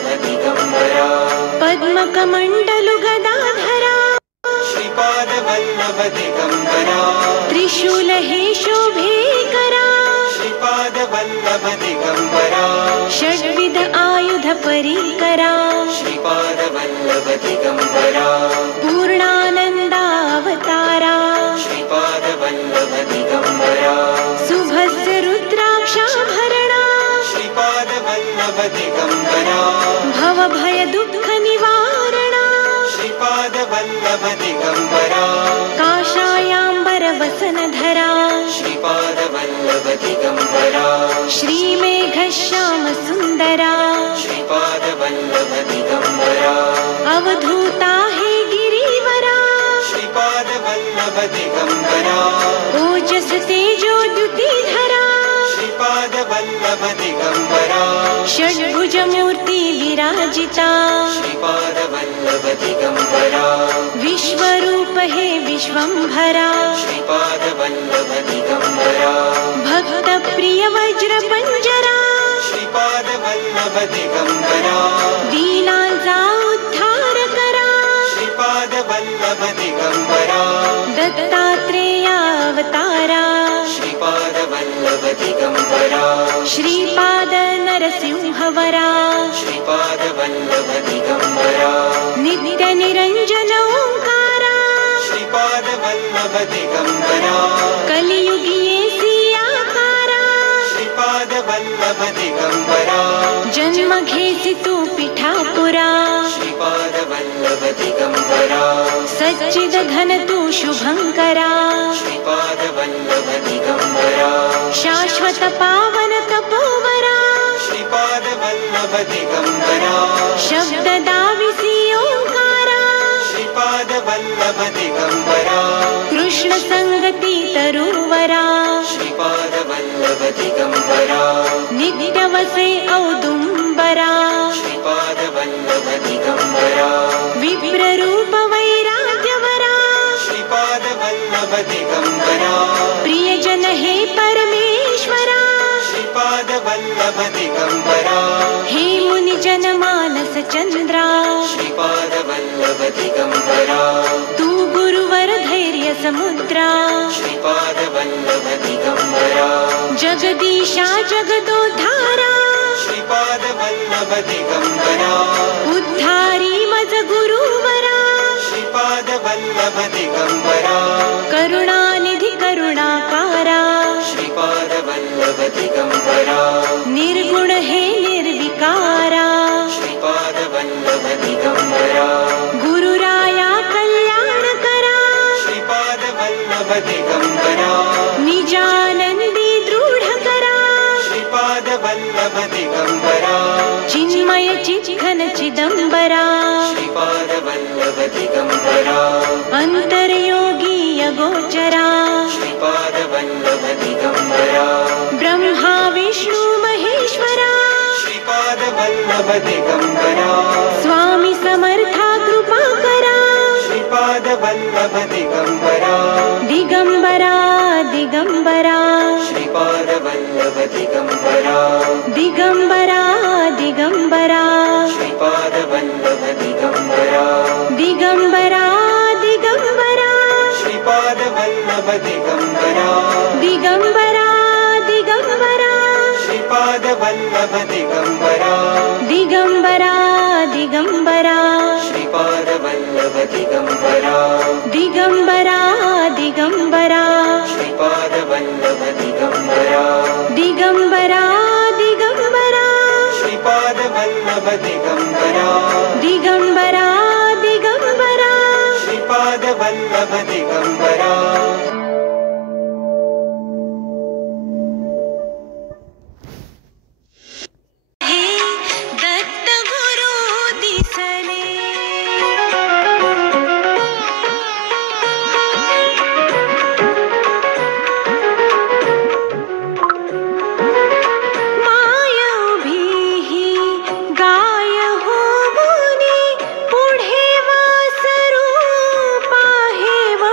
दिगंबरा पद्मकमण्डलु गदाधरा श्रीपादवल्लभ दिगंबरा त्रिशूल हे शोभेकरा श्रीपादवल्लभ दिगंबरा षड्विध आयुध परीकरा श्रीपादवल्लभ दिगंबरा पूर्णानन्दावतारा श्रीपादवल्लभ दिगंबरा सुभस्य रुद्राक्षाभरणा श्रीपादवल्लभ दिगंबरा भवभय दुःख निवारणा श्रीपादवल्लभ दिगंबरा काषायाम्बर वसनधरा श्रीपादवल्लभ दिगंबरा श्रीमेघश्याम सुन्दरा श्रीपादवल्लभ दिगंबरा अवधूता हे गिरिवरा श्रीपादवल्लभ दिगंबरा ओजस तेजो द्युतिधरा श्रीपादवल्लभ दिगंबरा षड्भुज मूर्ति विराजिता श्रीपादवल्लभ दिगंबरा विश्वरूप हे विश्वंभरा श्रीपादवल्लभ दिगंबरा भक्त प्रिय वज्र पंजरा श्रीपादवल्लभ दिगंबरा दीनांचा उद्धार करा श्रीपादवल्लभ दिगंबरा दत्तात्रेयावतारा श्रीपादवल्लभ दिगंबरा श्रीपाद नरसिंहवरा श्रीपादवल्लभ दिगंबरा नित्य निरंजन ओंकारा श्रीपादवल्लभ दिगंबरा कलियुगिये सियाकारा श्रीपादवल्लभ दिगंबरा जन्म घेसी तू पिठापुरा श्रीपादवल्लभ दिगंबरा सच्चिद घन तू शुभंकरा श्रीपादवल्लभ दिगंबरा शाश्वत पावन तपोवरा श्रीपादवल्लभ दिगंबरा शब्द दाविसी ओंकारा श्रीपादवल्लभ दिगंबरा कृष्ण संगती तरुवरा श्रीपादवल्लभ दिगंबरा नित्य वसे औदुंबरा श्रीपादवल्लभ दिगंबरा विप्र रूप वैराग्यवरा श्रीपादवल्लभ दिगंबरा प्रियजन हे परमेश्वरा श्रीपादवल्लभ दिगंबरा हे मुनि जन मानस चंद्रा श्रीपादवल्लभ दिगंबरा तू गुरुवर धैर्य समुद्रा श्रीपादवल्लभ दिगंबरा जगदीशा जगदोद्धारा श्रीपादवल्लभ दिगंबरा उद्धारी मज गुरुवरा श्रीपादवल्लभ दिगंबरा करुणानिधि करुणाकारा श्रीपादवल्लभ दिगंबरा निर्गुण हे निर्विकारा श्रीपादवल्लभ दिगंबरा गुरुराया कल्याण करा श्रीपादवल्लभ दिगंबरा निजानंदी दृढ करा श्रीपादवल्लभ दिगंबरा चिन्मय चित्घन चिदंबरा श्रीपादवल्लभ दिगंबरा अंतर्योगी अगोचरा श्रीपादवल्लभ दिगंबरा ब्रह्मा विष्णु महेश्वरा श्रीपादवल्लभ दिगंबरा स्वामी समर्था कृपा करा श्रीपादवल्लभ दिगंबरा दिगंबरा दिगंबरा श्रीपादवल्लभ दिगंबरा दिगंबरा दिगंबरा श्रीपादवल्लभ दिगंबरा दिगंबरा दिगंबरा श्रीपादवल्लभ दिगंबरा दिगंबरा दिगंबरा श्रीपादवल्लभ दिगंबरा दिगंबरा दिगंबरा श्रीपादवल्लभ दिगंबरा दिगंबरा दिगंबरा श्रीपादवल्लभ दिगंबरा दिगंबरा दिगंबरा श्रीपादवल्लभ दिगंबरा दिगंबरा दिगंबरा श्रीपादवल्लभ दिगंबरा हे दत्त गुरु दिसले माय उभी गाय होऊनी पुढे वासरूप आहे व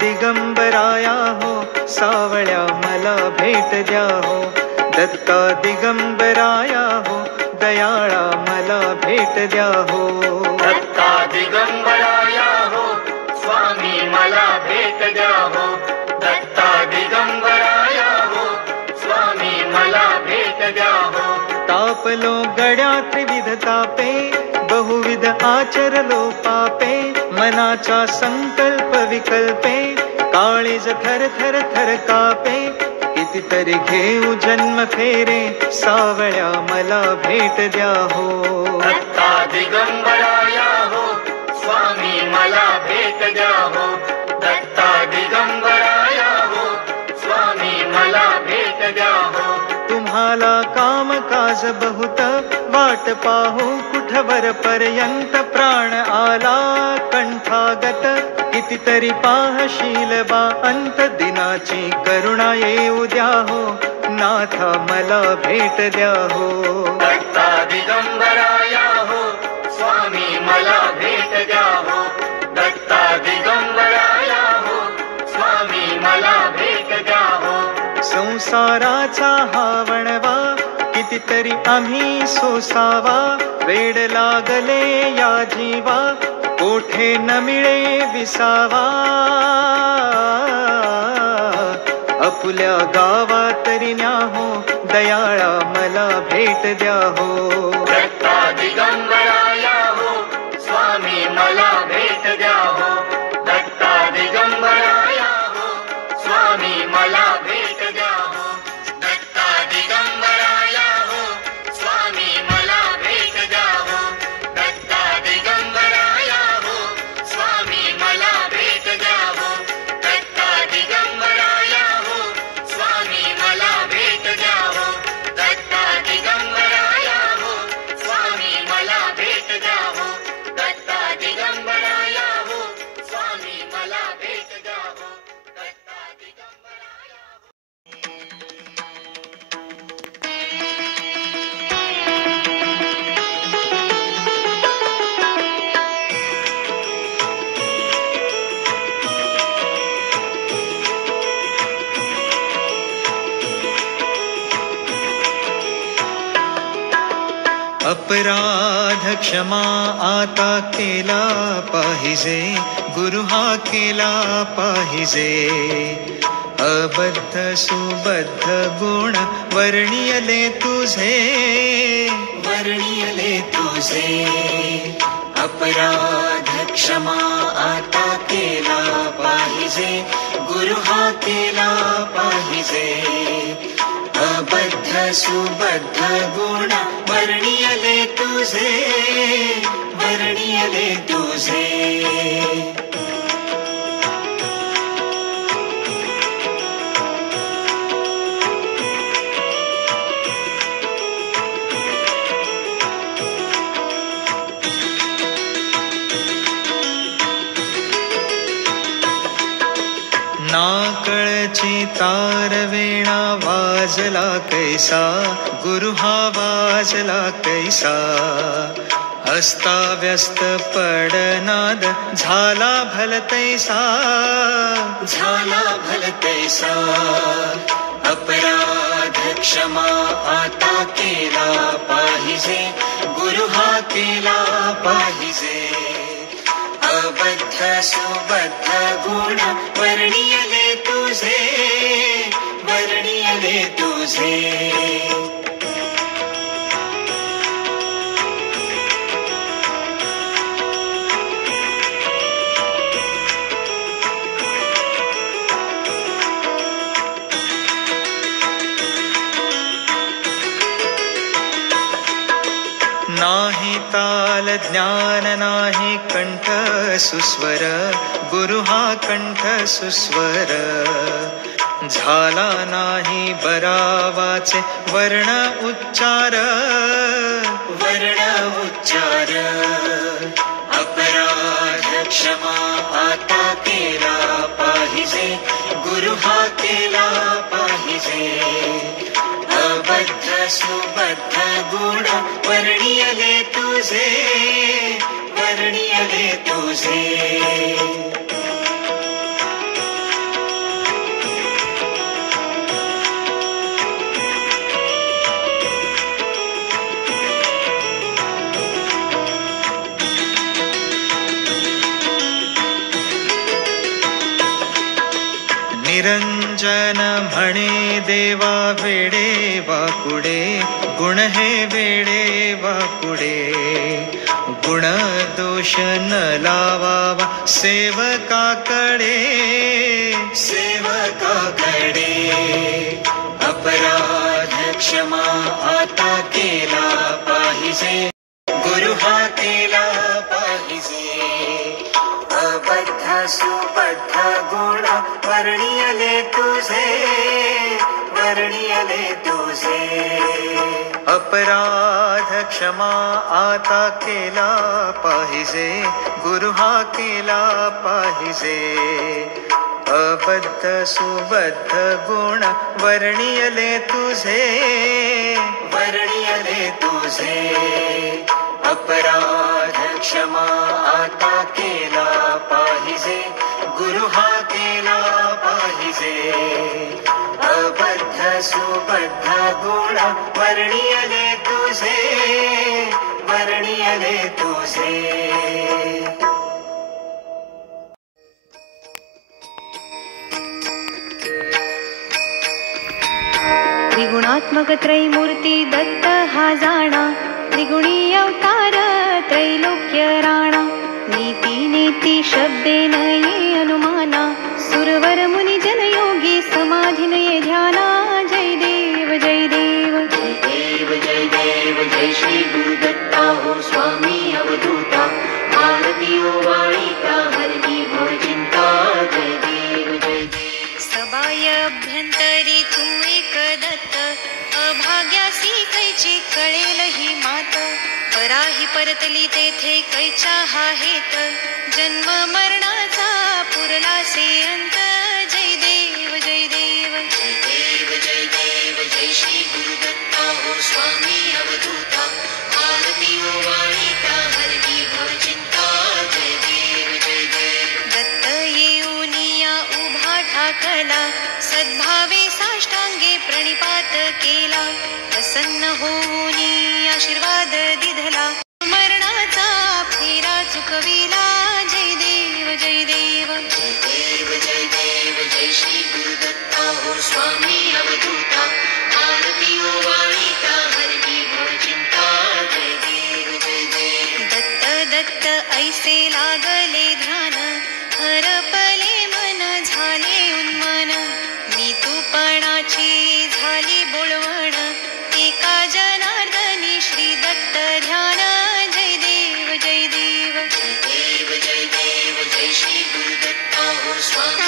दिगंबराया हो सावळ्या मला भेट द्या हो दत्ता दिगंबराया हो दयाळा मला भेट द्या हो दत्ता दिगंबराया हो स्वामी मला भेट द्या हो दत्ता दिगंबराया हो स्वामी मला भेट द्या हो तापलो गड्या त्रिविध तापे बहुविध आचरलो पापे मनाचा संकल्प विकल्पे काळीज थर थर थर कापे कितीतरी घेऊ जन्म फेरे सावळ्या मला भेट द्या हो दत्ता दिगंबराया हो स्वामी मला भेट द्या हो दत्ता दिगंबराया हो स्वामी मला भेट द्या हो तुम्हाला काम काज बहुत वाट पाहू कुठवर पर्यंत प्राण आला कंठागत कितीतरी पाहशील बा अंत दिनाची करुणा येऊ द्या हो नाथा मला भेट द्या हो दत्ता दिगंबराया हो स्वामी मला भेट द्या हो दत्ता दिगंबराया हो स्वामी मला भेट द्या हो संसाराचा हा वणवा कितीतरी आम्ही सोसावा वेड लागले या जीवा कोठे न मिळे विसावा अपुल्या गावा तरी न्या हो दयाळा मला भेट द्या हो दत्ता दिगंबराया हो स्वामी मला भेट द्या हो दत्ता दिगंबराया हो स्वामी मला भेट द्या हो दत्ता दिगंबराया हो स्वामी मला भेट द्या हो दत्ता दिगंबराया हो स्वामी मला भेट द्या हो दत्ता दिगंबराया हो स्वामी मला भेट द्या हो दत्ता दिगंबराया हो स्वामी मला भेट द्या हो दत्ता दिगंबराया हो स्वामी मला भेट द्या हो दत्ता दिगंबराया हो अपराध क्षमा आता केला पाहिजे गुरु हा केला पाहिजे अबद्ध सुबद्ध गुण वर्णियले तुझे अपराध क्षमा आता केला पाहिजे गुरु हा केला पाहिजे अबद्ध सुबद्ध गुण वर्णियले तुझे नाकळची तार वेणा वाजला कैसा गुरु हा वाजला कैसा अस्ताव्यस्त पडनाद झाला भलतैसा अपराध क्षमा आता केला पाहिजे गुरु हा केला पाहिजे अबद्ध सुबद्ध गुण वर्णियले तुझे नाही ताल ज्ञान नाही कंठ सुस्वर गुरु हा कंठ सुस्वर झाला नाही बरावाचे वर्ण उच्चार अपराध क्षमा आता केला पाहिजे गुरु हा केला पाहिजे अबद्ध सुबद्ध गुण वर्णियले तुझे निरंजन म्हणे देवा वेडे वाकुडे गुण हे वेडे वाकुडे गुण दोष न लावावा सेवकाकडे अपराध क्षमा आता केला पाहिजे गुरु हा केला पाहिजे अबद्ध सुबद्ध गुण वर्णियले तुझे अपराध क्षमा आता केला पाहिजे गुरु हा केला पाहिजे अबद्ध सुबद्ध गुण वर्णियले तुझे अपराध क्षमा आता केला पाहिजे गुरु हा केला पाहिजे अबद्ध सुबद्ध गुण वर्णियले तुझे त्रिगुणात्मक त्रैमूर्ती दत्त हा जाणा त्रिगुणी अवतार त्रैलोक्य राणा नीती नेती शब्दे नये अनुमाना सुरवर मुनी जनयोगी समाधिन ये ध्याना जय देव जय देव जय श्री गुरुदत्ता हो स्वामी अवधूता भारतीयो वाणिका हरणी भव चिंता जय देव सबाय अभ्यंतरी तू एक दत्त अभाग्यासी कैची कळेल ही मात पराही परतली तेथे कैच्या हा हेत जन्म मरणाचा पुरलासे अंत जय देव जय देव जय श्री गुरुदत्ता हो स्वामी अवधूता भारतीयो वाणिका हरणी भव चिंता जय देव दत्त येऊनिया उभा ठाकला सद्भावे साष्टांगे प्रणिपात केला प्रसन्न होऊनी आशीर्वाद दिधला मरणाचा फेरा चुकविला जय देव जय देव जय श्री गुरुदत्ता हो स्वामी अवधूता भारतीयो वाणिका हरणी भव चिंता जय देव दत्त दत्त ऐसे लागले ध्यान हरपले मन झाले उन्मन मी तूपणाची झाली बोळवण एका जनार्दनी श्री दत्त ध्यान जय देव जय देव जय श्री गुरुदत्ता हो स्वामी